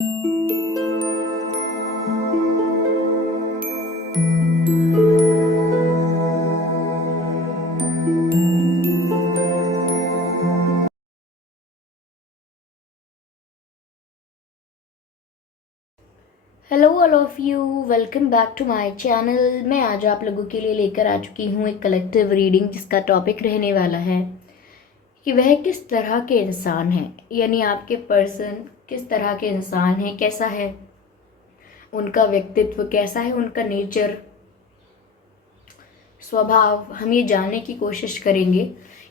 Hello all of you, welcome back to my channel. मैं आज आप लोगों के लिए लेकर आ चुकी हूँ एक कलेक्टिव रीडिंग जिसका टॉपिक रहने वाला है कि वह किस तरह के इंसान हैं, यानी आपके पर्सन किस तरह के इंसान हैं, कैसा है उनका व्यक्तित्व, कैसा है उनका नेचर, स्वभाव, हम ये जानने की कोशिश करेंगे।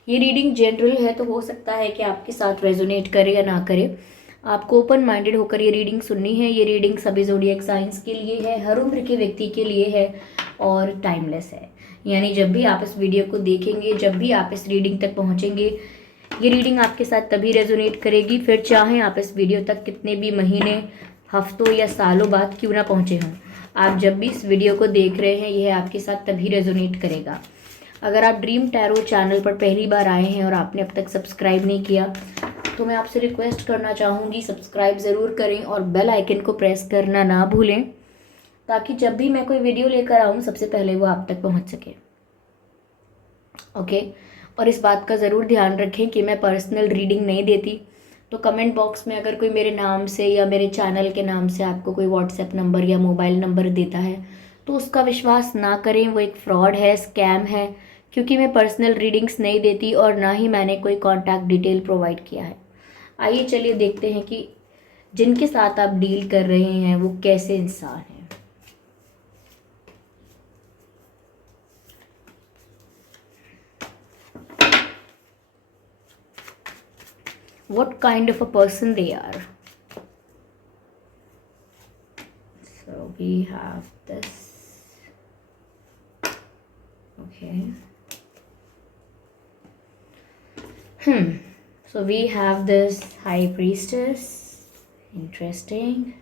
ये रीडिंग जनरल है तो हो सकता है कि आपके साथ रेजोनेट करे या ना करे। आपको ओपन माइंडेड होकर ये रीडिंग सुननी है। ये रीडिंग सभी ज़ोडिएक साइंस के लिए है, हर उम्र के व्यक्ति के लिए है और टाइमलेस है। यानी जब भी आप इस वीडियो को देखेंगे, जब भी आप इस रीडिंग तक पहुँचेंगे, ये रीडिंग आपके साथ तभी रेजोनेट करेगी, फिर चाहे आप इस वीडियो तक कितने भी महीने, हफ्तों या सालों बाद क्यों ना पहुँचे हों। आप जब भी इस वीडियो को देख रहे हैं, यह आपके साथ तभी रेजोनेट करेगा। अगर आप ड्रीम टैरो चैनल पर पहली बार आए हैं और आपने अब तक सब्सक्राइब नहीं किया तो मैं आपसे रिक्वेस्ट करना चाहूँगी, सब्सक्राइब ज़रूर करें और बेल आइकन को प्रेस करना ना भूलें, ताकि जब भी मैं कोई वीडियो लेकर आऊँ सबसे पहले वो आप तक पहुँच सके। ओके। और इस बात का ज़रूर ध्यान रखें कि मैं पर्सनल रीडिंग नहीं देती, तो कमेंट बॉक्स में अगर कोई मेरे नाम से या मेरे चैनल के नाम से आपको कोई व्हाट्सएप नंबर या मोबाइल नंबर देता है तो उसका विश्वास ना करें, वो एक फ्रॉड है, स्कैम है, क्योंकि मैं पर्सनल रीडिंग्स नहीं देती और ना ही मैंने कोई कॉन्टैक्ट डिटेल प्रोवाइड किया है। आइए चलिए देखते हैं कि जिनके साथ आप डील कर रहे हैं वो कैसे इंसान हैं। What kind of a person they are. So we have this. Okay. So we have this High Priestess. Interesting.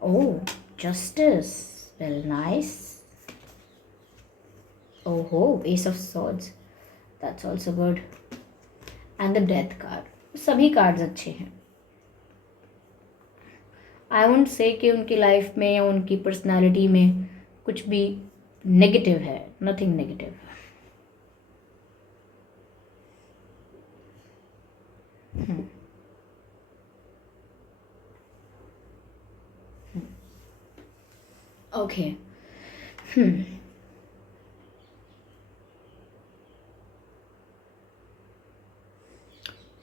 Oh, Justice. Well, nice. Oh, Ace of Swords. That's also good. And the Death card. सभी cards अच्छे हैं। I won't say कि उनकी life में या उनकी personality में कुछ भी नेगेटिव है, नथिंग नेगेटिव। ओके।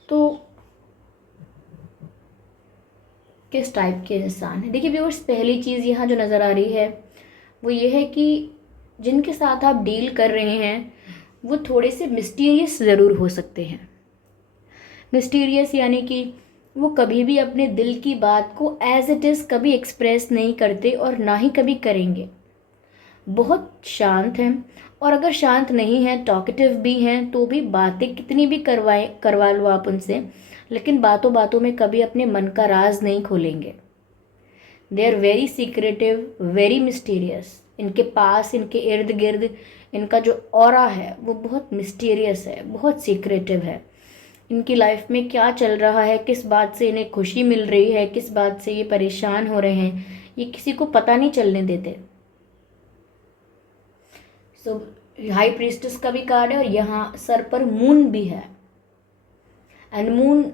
तो किस टाइप के इंसान है, देखिए व्यूअर्स, पहली चीज़ यहाँ जो नज़र आ रही है वो ये है कि जिनके साथ आप डील कर रहे हैं वो थोड़े से मिस्टीरियस ज़रूर हो सकते हैं। मिस्टीरियस यानी कि वो कभी भी अपने दिल की बात को एज इट इज़ कभी एक्सप्रेस नहीं करते और ना ही कभी करेंगे। बहुत शांत हैं, और अगर शांत नहीं हैं, टॉकेटिव भी हैं, तो भी बातें कितनी भी करवा लो आप उनसे, लेकिन बातों बातों में कभी अपने मन का राज नहीं खोलेंगे। They are very secretive, very mysterious. इनके पास, इनके इर्द गिर्द इनका जो ऑरा है वो बहुत मिस्टीरियस है, बहुत सीक्रेटिव है। इनकी लाइफ में क्या चल रहा है, किस बात से इन्हें खुशी मिल रही है, किस बात से ये परेशान हो रहे हैं, ये किसी को पता नहीं चलने देते। सो हाई प्रीस्टेस का भी कार्ड है और यहाँ सर पर मून भी है, and moon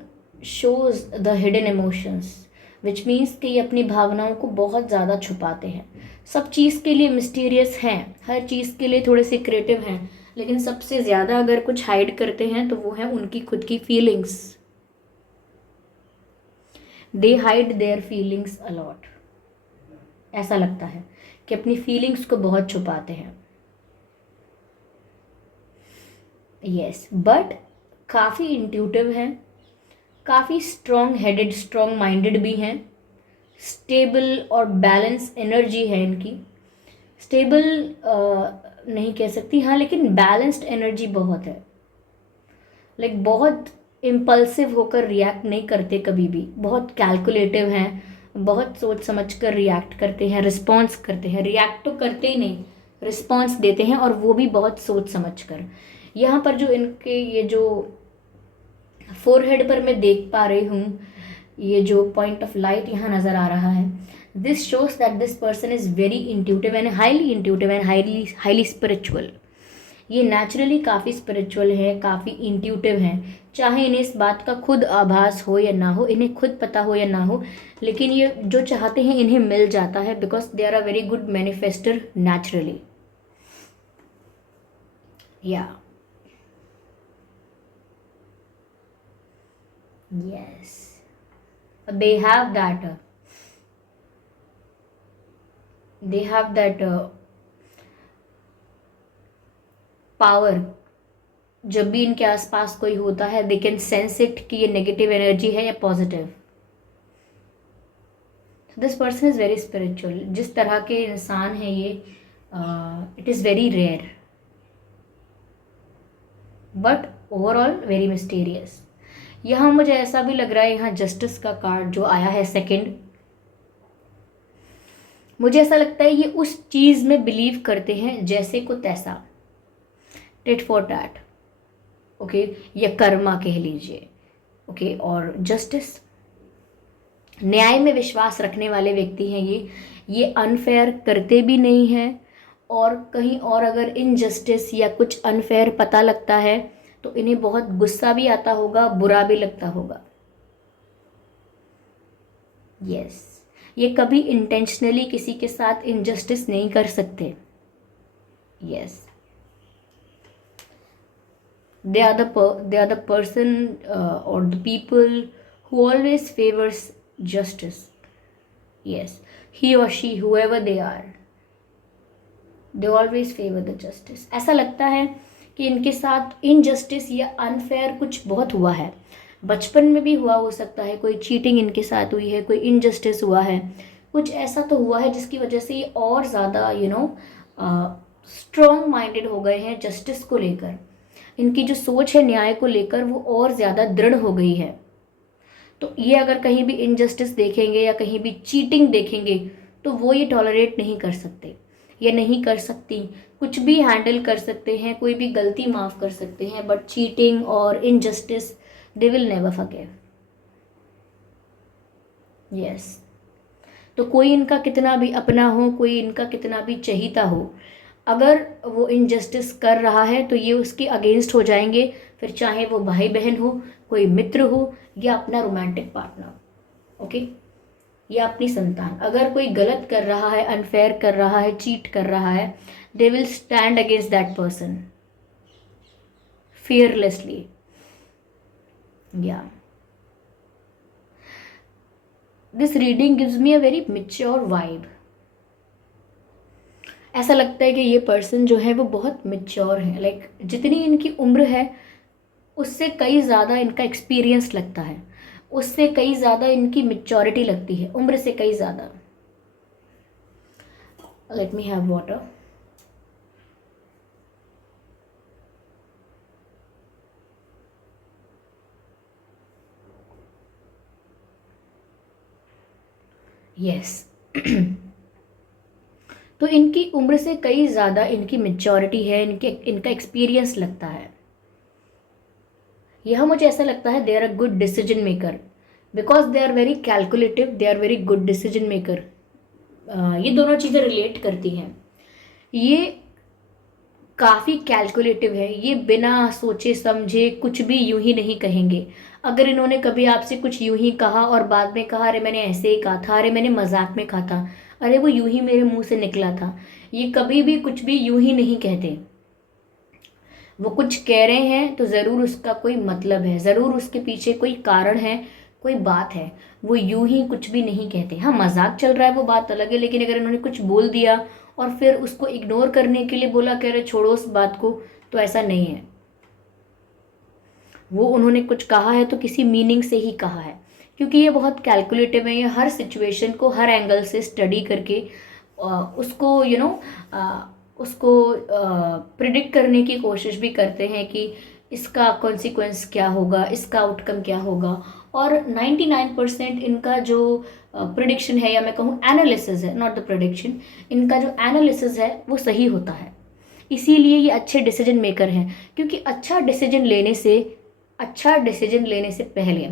shows the hidden emotions, which means कि ये अपनी भावनाओं को बहुत ज़्यादा छुपाते हैं। सब चीज़ के लिए मिस्टीरियस हैं, हर चीज़ के लिए थोड़े से क्रिएटिव हैं, लेकिन सबसे ज़्यादा अगर कुछ हाइड करते हैं तो वो है उनकी खुद की feelings. They hide their feelings a lot. ऐसा लगता है कि अपनी फीलिंग्स को बहुत छुपाते हैं। यस, बट काफ़ी इंट्यूटिव हैं, काफ़ी स्ट्रॉन्ग हेडेड, स्ट्रॉन्ग माइंडेड भी हैं, स्टेबल और बैलेंस एनर्जी है इनकी। स्टेबल नहीं कह सकती, हाँ, लेकिन बैलेंस्ड एनर्जी बहुत है। लाइक बहुत इम्पल्सिव होकर रिएक्ट नहीं करते कभी भी, बहुत कैलकुलेटिव हैं, बहुत सोच समझ कर रिएक्ट करते हैं, रिस्पॉन्स करते हैं। रिएक्ट तो करते ही नहीं, रिस्पॉन्स देते हैं, और वो भी बहुत सोच समझ कर। यहाँ पर जो इनके ये जो फोरहेड पर मैं देख पा रही हूँ, ये जो पॉइंट ऑफ लाइट यहाँ नज़र आ रहा है, this shows that this person is very intuitive and highly spiritual. ये नेचुरली काफ़ी स्पिरिचुअल है, काफ़ी इंट्यूटिव हैं, चाहे इन्हें इस बात का खुद आभास हो या ना हो, इन्हें खुद पता हो या ना हो, लेकिन ये जो चाहते हैं इन्हें मिल जाता है, because they are a very good manifester naturally. या yes, they have that power. जब भी इनके आसपास कोई होता है, दे कैन सेंस इट कि ये नेगेटिव एनर्जी है या positive. This person is very spiritual. जिस तरह के इंसान हैं ये, it is very rare but overall very mysterious. यहाँ मुझे ऐसा भी लग रहा है, यहाँ जस्टिस का कार्ड जो आया है सेकंड, मुझे ऐसा लगता है ये उस चीज़ में बिलीव करते हैं जैसे को तैसा, टिट फॉर टैट, ओके, या कर्मा कह लीजिए, ओके। और जस्टिस, न्याय में विश्वास रखने वाले व्यक्ति हैं ये अनफेयर करते भी नहीं हैं, और कहीं और अगर इनजस्टिस या कुछ अनफेयर पता लगता है तो इन्हें बहुत गुस्सा भी आता होगा, बुरा भी लगता होगा। यस, ये कभी इंटेंशनली किसी के साथ इनजस्टिस नहीं कर सकते। Yes, they are the person or the people who always favors justice. Yes, he or she, whoever they are, they always favor the justice. ऐसा लगता है कि इनके साथ इनजस्टिस या अनफेयर कुछ बहुत हुआ है, बचपन में भी हुआ हो सकता है, कोई चीटिंग इनके साथ हुई है, कोई इनजस्टिस हुआ है, कुछ ऐसा तो हुआ है जिसकी वजह से ये और ज़्यादा स्ट्रॉन्ग माइंडेड हो गए हैं जस्टिस को लेकर। इनकी जो सोच है न्याय को लेकर वो और ज़्यादा दृढ़ हो गई है। तो ये अगर कहीं भी इनजस्टिस देखेंगे या कहीं भी चीटिंग देखेंगे तो वो ये टॉलरेट नहीं कर सकते या नहीं कर सकती। कुछ भी हैंडल कर सकते हैं, कोई भी गलती माफ़ कर सकते हैं, बट चीटिंग और injustice they will never forgive. Yes, तो कोई इनका कितना भी अपना हो, कोई इनका कितना भी चहीता हो, अगर वो इनजस्टिस कर रहा है तो ये उसके अगेंस्ट हो जाएंगे, फिर चाहे वो भाई बहन हो, कोई मित्र हो, या अपना रोमांटिक पार्टनर, ओके, या अपनी संतान। अगर कोई गलत कर रहा है, अनफेयर कर रहा है, चीट कर रहा है, they will stand against that person fearlessly. Yeah. This reading gives me a very mature vibe. ऐसा लगता है कि ये पर्सन जो है वो बहुत मेच्योर है, लाइक जितनी इनकी उम्र है उससे कई ज़्यादा इनका एक्सपीरियंस लगता है, उससे कई ज़्यादा इनकी मेच्योरिटी लगती है, उम्र से कई ज़्यादा। Let me have water. Yes तो इनकी उम्र से कई ज़्यादा इनकी मेच्योरिटी है, इनका एक्सपीरियंस लगता है। यह मुझे ऐसा लगता है they are a good decision maker, because they are very calculative, they are very good decision maker. ये दोनों चीज़ें रिलेट करती हैं। ये काफ़ी कैलकुलेटिव है, ये बिना सोचे समझे कुछ भी यूं ही नहीं कहेंगे। अगर इन्होंने कभी आपसे कुछ यूं ही कहा और बाद में कहा अरे मैंने ऐसे ही कहा था, अरे मैंने मजाक में कहा था, अरे वो यूं ही मेरे मुंह से निकला था, ये कभी भी कुछ भी यूं ही नहीं कहते। वो कुछ कह रहे हैं तो ज़रूर उसका कोई मतलब है, ज़रूर उसके पीछे कोई कारण है, कोई बात है। वो यूं ही कुछ भी नहीं कहते। हाँ, मजाक चल रहा है वो बात अलग है, लेकिन अगर इन्होंने कुछ बोल दिया और फिर उसको इग्नोर करने के लिए बोला कह रहे छोड़ो उस बात को, तो ऐसा नहीं है। वो उन्होंने कुछ कहा है तो किसी मीनिंग से ही कहा है, क्योंकि ये बहुत कैलकुलेटिव है। ये हर सिचुएशन को हर एंगल से स्टडी करके उसको उसको प्रिडिक्ट करने की कोशिश भी करते हैं कि इसका कॉन्सिक्वेंस क्या होगा, इसका आउटकम क्या होगा। और 99% इनका जो प्रिडिक्शन है, या मैं कहूँ एनालिसिस है, नॉट द प्रिडिक्शन, इनका जो एनालिसिस है वो सही होता है। इसीलिए ये अच्छे डिसीजन मेकर हैं, क्योंकि अच्छा डिसीजन लेने से पहले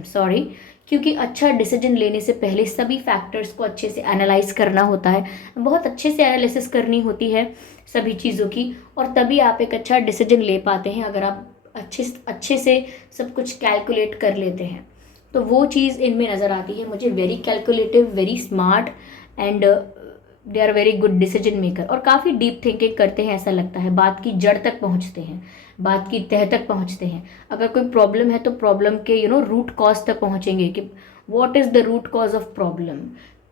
क्योंकि अच्छा डिसीजन लेने से पहले सभी फैक्टर्स को अच्छे से एनालाइज करना होता है, बहुत अच्छे से एनालिसिस करनी होती है सभी चीज़ों की, और तभी आप एक अच्छा डिसीजन ले पाते हैं अगर आप अच्छे अच्छे से सब कुछ कैलकुलेट कर लेते हैं। तो वो चीज़ इनमें नज़र आती है मुझे, very calculative, very smart, and they are very good decision maker, और काफ़ी डीप थिंकिंग करते हैं, ऐसा लगता है बात की जड़ तक पहुंचते हैं, बात की तह तक पहुंचते हैं। अगर कोई प्रॉब्लम है तो प्रॉब्लम के रूट कॉज तक पहुंचेंगे कि what is the root cause of problem.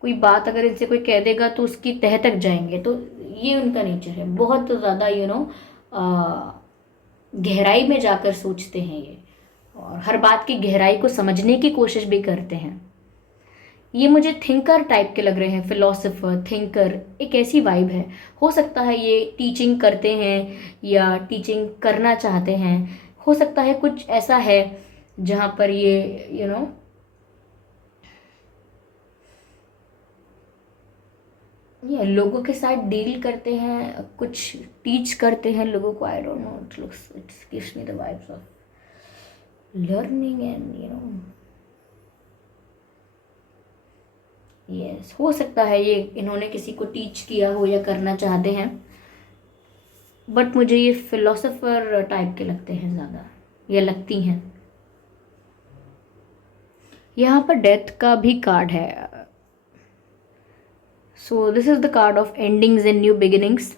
कोई बात अगर इनसे कोई कह देगा तो उसकी तह तक जाएंगे। तो ये उनका नेचर है, बहुत ज़्यादा गहराई में जाकर सोचते हैं ये, और हर बात की गहराई को समझने की कोशिश भी करते हैं। ये मुझे थिंकर टाइप के लग रहे हैं, फिलोसोफर, थिंकर, एक ऐसी वाइब है। हो सकता है ये टीचिंग करते हैं या टीचिंग करना चाहते हैं, हो सकता है कुछ ऐसा है जहाँ पर ये ये लोगों के साथ डील करते हैं, कुछ टीच करते हैं लोगों को। I don't know, it looks, it gives me the vibes of learning and yes, हो सकता है ये इन्होंने किसी को टीच किया हो या करना चाहते हैं, बट मुझे ये फिलोसोफर टाइप के लगते हैं ज़्यादा, या लगती हैं। यहाँ पर डेथ का भी कार्ड है, so this is the card of endings and new beginnings.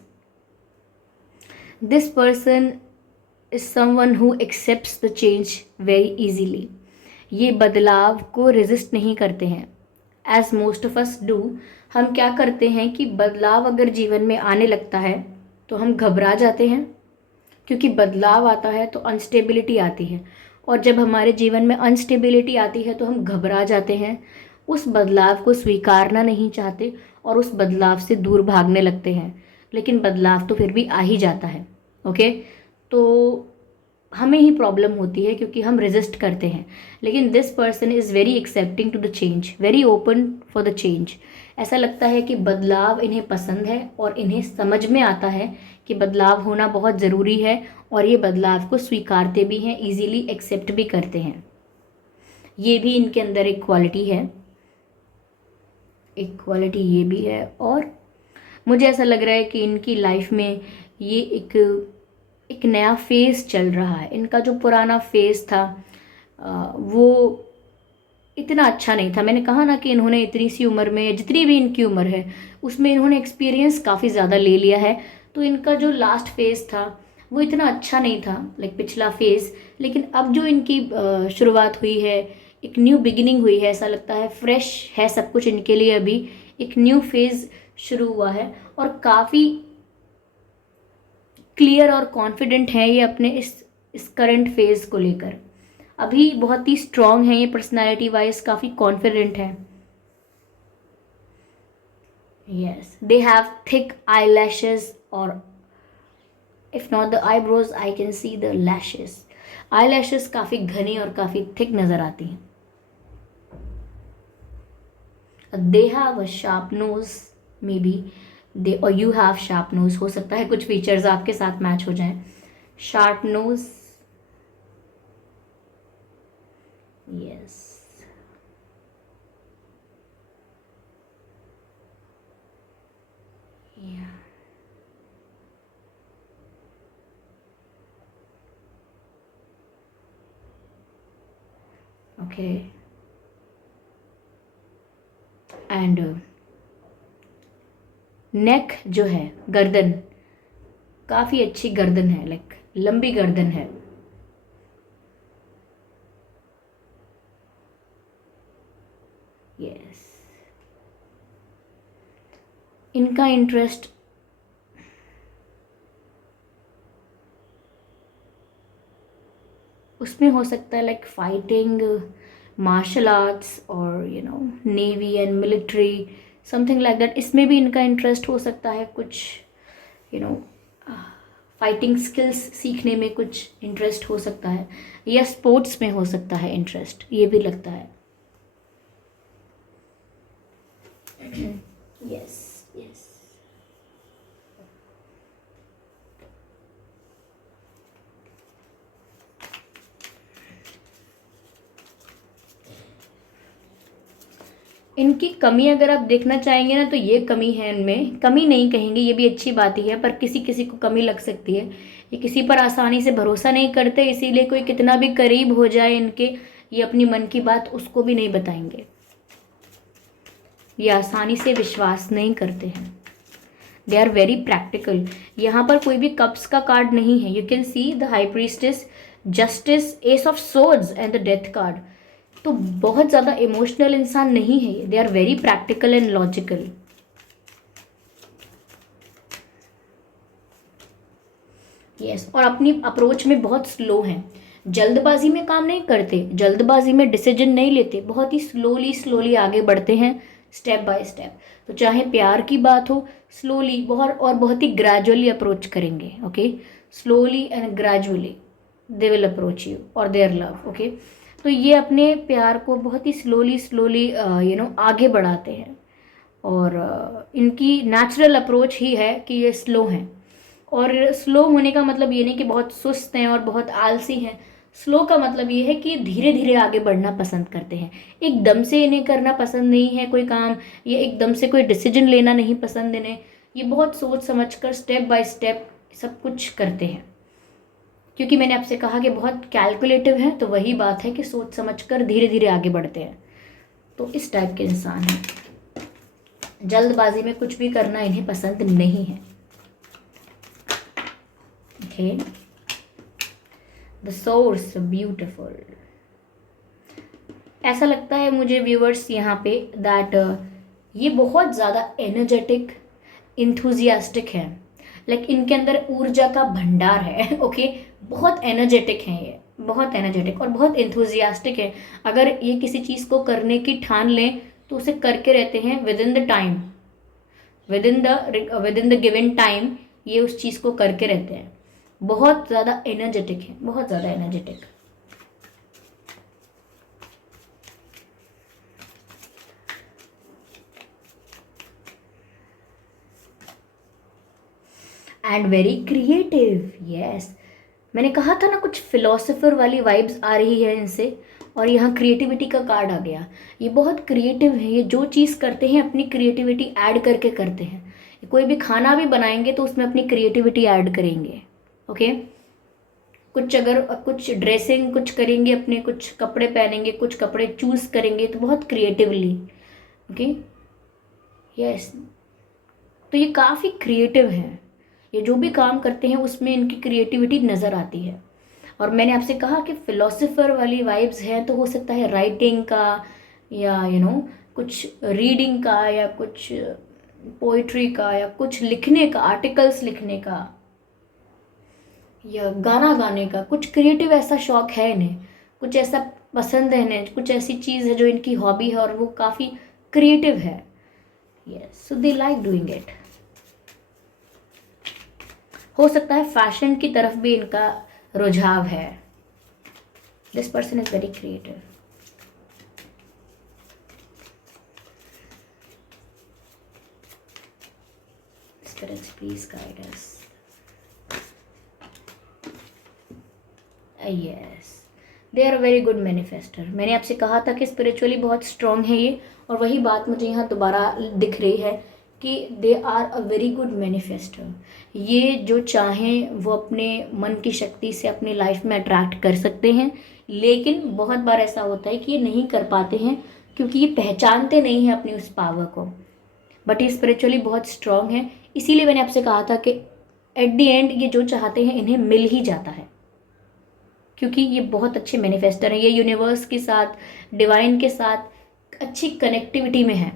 This person is someone who accepts the change very easily. ये बदलाव को रेजिस्ट नहीं करते हैं, as most of us do. हम क्या करते हैं कि बदलाव अगर जीवन में आने लगता है तो हम घबरा जाते हैं, क्योंकि बदलाव आता है तो अनस्टेबिलिटी आती है, और जब हमारे जीवन में अनस्टेबिलिटी आती है तो हम घबरा जाते हैं, उस बदलाव को स्वीकारना नहीं चाहते और उस बदलाव से दूर भागने लगते हैं। लेकिन बदलाव तो फिर भी आ ही जाता है। ओके, तो हमें ही प्रॉब्लम होती है क्योंकि हम रेजिस्ट करते हैं। लेकिन this person is very accepting to the change, very open for the change. ऐसा लगता है कि बदलाव इन्हें पसंद है और इन्हें समझ में आता है कि बदलाव होना बहुत ज़रूरी है, और ये बदलाव को स्वीकारते भी हैं, इजीली एक्सेप्ट भी करते हैं। ये भी इनके अंदर एक क्वालिटी है, एक क्वालिटी ये भी है। और मुझे ऐसा लग रहा है कि इनकी लाइफ में ये एक नया फेज़ चल रहा है। इनका जो पुराना फेज़ था वो इतना अच्छा नहीं था। मैंने कहा ना कि इन्होंने इतनी सी उम्र में, जितनी भी इनकी उम्र है उसमें इन्होंने एक्सपीरियंस काफ़ी ज़्यादा ले लिया है। तो इनका जो लास्ट फेज़ था वो इतना अच्छा नहीं था, लाइक पिछला फेज़। लेकिन अब जो इनकी शुरुआत हुई है, एक न्यू बिगिनिंग हुई है, ऐसा लगता है फ्रेश है सब कुछ इनके लिए। अभी एक न्यू फेज़ शुरू हुआ है और काफ़ी क्लियर और कॉन्फिडेंट हैं ये अपने इस करंट फेज को लेकर। अभी बहुत ही स्ट्रांग है ये, पर्सनालिटी वाइज काफ़ी कॉन्फिडेंट है। Yes, they have thick eyelashes, और if not the eyebrows I can see the lashes. Eyelashes काफ़ी घनी और काफ़ी थिक नज़र आती हैं। They have a sharp nose, maybe they और यू हैव शार्प नोज। हो सकता है कुछ फीचर्स आपके साथ मैच हो जाएं। शार्प नोज, यस, या ओके। एंड नेक जो है, गर्दन, काफ़ी अच्छी गर्दन है, लाइक लंबी गर्दन है। यस, इनका इंटरेस्ट उसमें हो सकता है, लाइक फाइटिंग, मार्शल आर्ट्स, और navy and military, something like that. इसमें भी इनका इंटरेस्ट हो सकता है, कुछ यू नो फाइटिंग स्किल्स सीखने में कुछ इंटरेस्ट हो सकता है, या स्पोर्ट्स में हो सकता है इंटरेस्ट, ये भी लगता है। यस, यस, इनकी कमी अगर आप देखना चाहेंगे ना, तो ये कमी है इनमें, कमी नहीं कहेंगे, ये भी अच्छी बात ही है, पर किसी किसी को कमी लग सकती है। ये किसी पर आसानी से भरोसा नहीं करते, इसीलिए कोई कितना भी करीब हो जाए इनके, ये अपनी मन की बात उसको भी नहीं बताएंगे। ये आसानी से विश्वास नहीं करते हैं। They are very practical. यहाँ पर कोई भी कप्स का कार्ड नहीं है। You can see the high priestess, justice, ace of swords and the death card. तो बहुत ज़्यादा इमोशनल इंसान नहीं है ये। They are very practical and logical. Yes, और अपनी अप्रोच में बहुत स्लो हैं। जल्दबाजी में काम नहीं करते, जल्दबाजी में डिसीजन नहीं लेते, बहुत ही स्लोली स्लोली आगे बढ़ते हैं, स्टेप बाय स्टेप। तो चाहे प्यार की बात हो, स्लोली बहुत और बहुत ही ग्रेजुअली अप्रोच करेंगे। Okay, slowly and gradually they will approach you और देयर लव। ओके, तो ये अपने प्यार को बहुत ही स्लोली स्लोली आगे बढ़ाते हैं। और इनकी नेचुरल अप्रोच ही है कि ये स्लो हैं। और स्लो होने का मतलब ये नहीं कि बहुत सुस्त हैं और बहुत आलसी हैं। स्लो का मतलब ये है कि धीरे धीरे आगे बढ़ना पसंद करते हैं। एकदम से इन्हें करना पसंद नहीं है कोई काम, या एकदम से कोई डिसीजन लेना नहीं पसंद इन्हें। ये बहुत सोच समझ कर स्टेप बाय स्टेप सब कुछ करते हैं। क्योंकि मैंने आपसे कहा कि बहुत कैलकुलेटिव है, तो वही बात है कि सोच समझ कर धीरे धीरे आगे बढ़ते हैं। तो इस टाइप के इंसान हैं। जल्दबाजी में कुछ भी करना इन्हें पसंद नहीं है। Okay, the source beautiful. ऐसा लगता है मुझे व्यूअर्स यहाँ पे दैट ये बहुत ज़्यादा एनर्जेटिक, इंथुजियास्टिक है। लाइक इनके अंदर ऊर्जा का भंडार है। ओके, बहुत एनर्जेटिक हैं ये, बहुत एनर्जेटिक और बहुत इंथुजियास्टिक है। अगर ये किसी चीज़ को करने की ठान लें तो उसे करके रहते हैं with in the time, with in the given time ये उस चीज़ को करके रहते हैं। बहुत ज़्यादा एनर्जेटिक है, बहुत ज़्यादा energetic. And very creative. Yes, मैंने कहा था ना कुछ फिलोसोफर वाली वाइब्स आ रही है इनसे, और यहाँ क्रिएटिविटी का कार्ड आ गया। ये बहुत क्रिएटिव है। ये जो चीज़ करते हैं अपनी क्रिएटिविटी ऐड करके करते हैं। कोई भी खाना भी बनाएंगे तो उसमें अपनी क्रिएटिविटी ऐड करेंगे। ओके, कुछ अगर कुछ ड्रेसिंग कुछ करेंगे, अपने कुछ कपड़े पहनेंगे, कुछ कपड़े चूज करेंगे तो बहुत क्रिएटिवली। ओके, यस, तो ये काफ़ी क्रिएटिव है। ये जो भी काम करते हैं उसमें इनकी क्रिएटिविटी नज़र आती है। और मैंने आपसे कहा कि फिलोसोफर वाली वाइब्स हैं, तो हो सकता है राइटिंग का, या कुछ रीडिंग का, या कुछ पोइट्री का, या कुछ लिखने का, आर्टिकल्स लिखने का, या गाना गाने का। कुछ क्रिएटिव ऐसा शौक है इन्हें, कुछ ऐसा पसंद है इन्हें, कुछ ऐसी चीज़ है जो इनकी हॉबी है और वो काफ़ी क्रिएटिव है। Yes, so they like doing it. हो सकता है फैशन की तरफ भी इनका रुझाव है। This person is very creative. Spirits please guide us. Yes, they are very good manifester. मैंने आपसे कहा था कि स्पिरिचुअली बहुत स्ट्रांग है ये, और वही बात मुझे यहाँ दोबारा दिख रही है कि they are a very good manifester. ये जो चाहें वो अपने मन की शक्ति से अपनी लाइफ में अट्रैक्ट कर सकते हैं, लेकिन बहुत बार ऐसा होता है कि ये नहीं कर पाते हैं क्योंकि ये पहचानते नहीं हैं अपनी उस पावर को। बट ये स्पिरिचुअली बहुत स्ट्रांग है, इसीलिए मैंने आपसे कहा था कि एट द एंड ये जो चाहते हैं इन्हें मिल ही जाता है, क्योंकि ये बहुत अच्छे मैनिफेस्टर हैं। ये यूनिवर्स के साथ, डिवाइन के साथ अच्छी कनेक्टिविटी में है,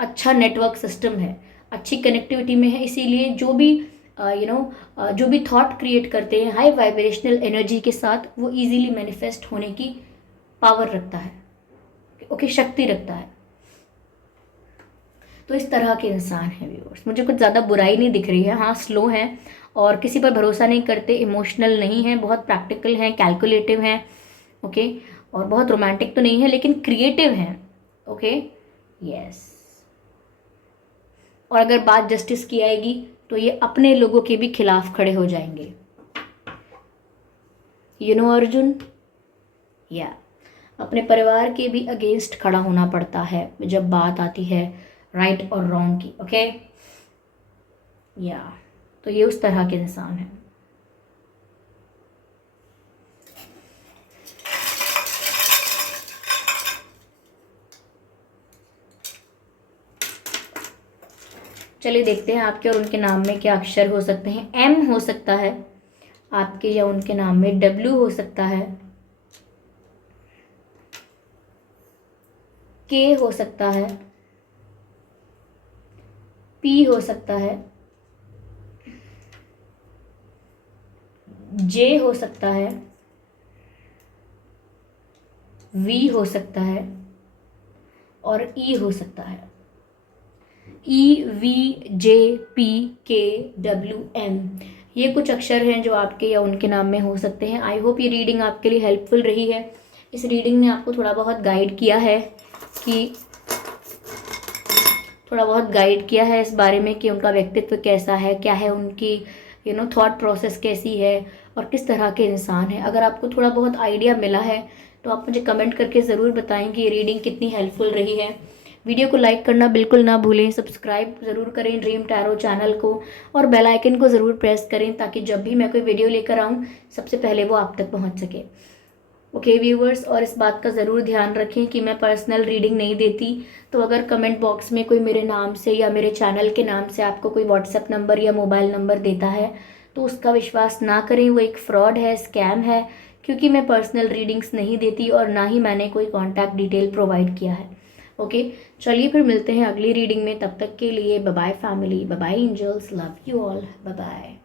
अच्छा नेटवर्क सिस्टम है, अच्छी कनेक्टिविटी में है। इसीलिए जो भी जो भी थॉट क्रिएट करते हैं हाई वाइब्रेशनल एनर्जी के साथ, वो इजीली मैनिफेस्ट होने की पावर रखता है। ओके, शक्ति रखता है। तो इस तरह के इंसान हैं व्यूअर्स। मुझे कुछ ज़्यादा बुराई नहीं दिख रही है। हाँ, स्लो हैं और किसी पर भरोसा नहीं करते, इमोशनल नहीं हैं, बहुत प्रैक्टिकल हैं, कैलकुलेटिव हैं। ओके, और बहुत रोमांटिक तो नहीं है, लेकिन क्रिएटिव हैं। Okay, yes. और अगर बात जस्टिस की आएगी तो ये अपने लोगों के भी खिलाफ खड़े हो जाएंगे। अर्जुन, या अपने परिवार के भी अगेंस्ट खड़ा होना पड़ता है जब बात आती है राइट और रॉन्ग की। ओके या तो ये उस तरह के इंसान है। चलिए देखते हैं आपके और उनके नाम में क्या अक्षर हो सकते हैं। एम हो सकता है आपके या उनके नाम में, डब्ल्यू हो सकता है, के हो सकता है, पी हो सकता है, जे हो सकता है, वी हो सकता है और ई हो सकता है। ई, वी, जे, पी, के, डब्ल्यू, एम, ये कुछ अक्षर हैं जो आपके या उनके नाम में हो सकते हैं। आई होप ये रीडिंग आपके लिए हेल्पफुल रही है। इस रीडिंग ने आपको थोड़ा बहुत गाइड किया है इस बारे में कि उनका व्यक्तित्व कैसा है, क्या है उनकी थॉट प्रोसेस कैसी है और किस तरह के इंसान है। अगर आपको थोड़ा बहुत आइडिया मिला है तो आप मुझे कमेंट करके ज़रूर बताएं कि ये रीडिंग कितनी हेल्पफुल रही है। वीडियो को लाइक करना बिल्कुल ना भूलें, सब्सक्राइब ज़रूर करें ड्रीम टैरो चैनल को और बेल आइकन को ज़रूर प्रेस करें ताकि जब भी मैं कोई वीडियो लेकर आऊँ सबसे पहले वो आप तक पहुँच सके। ओके व्यूवर्स, और इस बात का ज़रूर ध्यान रखें कि मैं पर्सनल रीडिंग नहीं देती, तो अगर कमेंट बॉक्स में कोई मेरे नाम से या मेरे चैनल के नाम से आपको कोई व्हाट्सएप नंबर या मोबाइल नंबर देता है तो उसका विश्वास ना करें, वो एक फ्रॉड है, स्कैम है, क्योंकि मैं पर्सनल रीडिंग्स नहीं देती और ना ही मैंने कोई कॉन्टैक्ट डिटेल प्रोवाइड किया है। ओके चलिए फिर मिलते हैं अगली रीडिंग में, तब तक के लिए bye bye family, bye bye angels, love you all, bye bye.